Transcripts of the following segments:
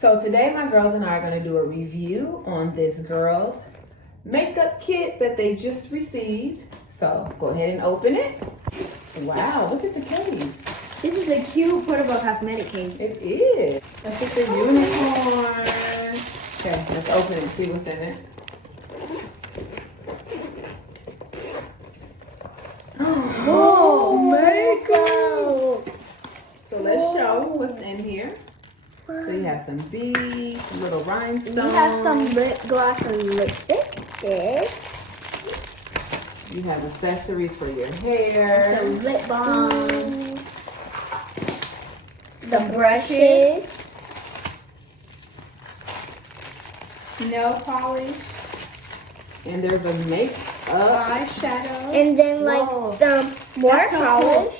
So today my girls and I are going to do a review on this girls makeup kit that they just received. So go ahead and open it. Wow, look at the case. This is a cute portable cosmetic case. It is. Look at the unicorn. Okay, let's open it and see what's in it. Oh, makeup! So let's show what's in here. So you have some beads, some little rhinestones. We have some lip gloss and lipstick. This. You have accessories for your hair. Some lip balm. The brushes. Nail polish. And there's a makeup. Eyeshadow. And then like Whoa. some more That's so polish.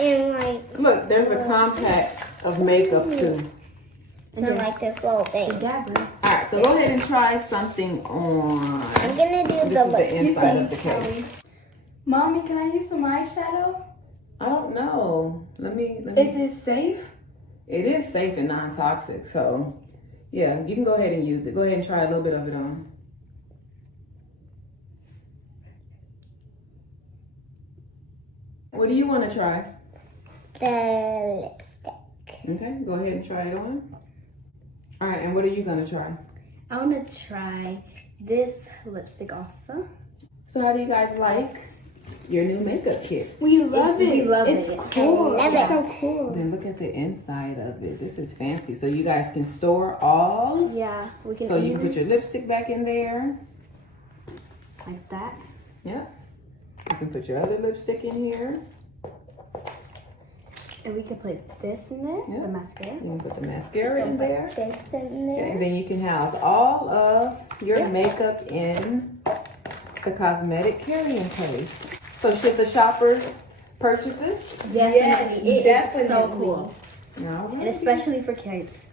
And like Look, there's a compact of makeup too. and like this little thing. Dabber. Alright, so go ahead and try something on. I'm gonna do This the is the lipstick. inside of the case. Mommy, can I use some eyeshadow? I don't know. Let me. Is it safe? It is safe and non-toxic, so yeah, you can go ahead and use it. Go ahead and try a little bit of it on. What do you want to try? The lipstick. Okay, go ahead and try it on. All right, and what are you gonna try? I want to try this lipstick also. So how do you guys like your new makeup kit? We love it. We love it's it. cool. I love It's it. so cool. Then look at the inside of it. This is fancy. So you guys can store all. Yeah, we can So you can even put your lipstick back in there. like that. Yep. You can put your other lipstick in here. And we can put this in there, Yeah. the mascara. You can put the mascara in there. This in Okay, there. and then you can house all of your makeup in the cosmetic carrying case. So should the shoppers purchase this? Definitely. It is so cool. All And right. especially for kids.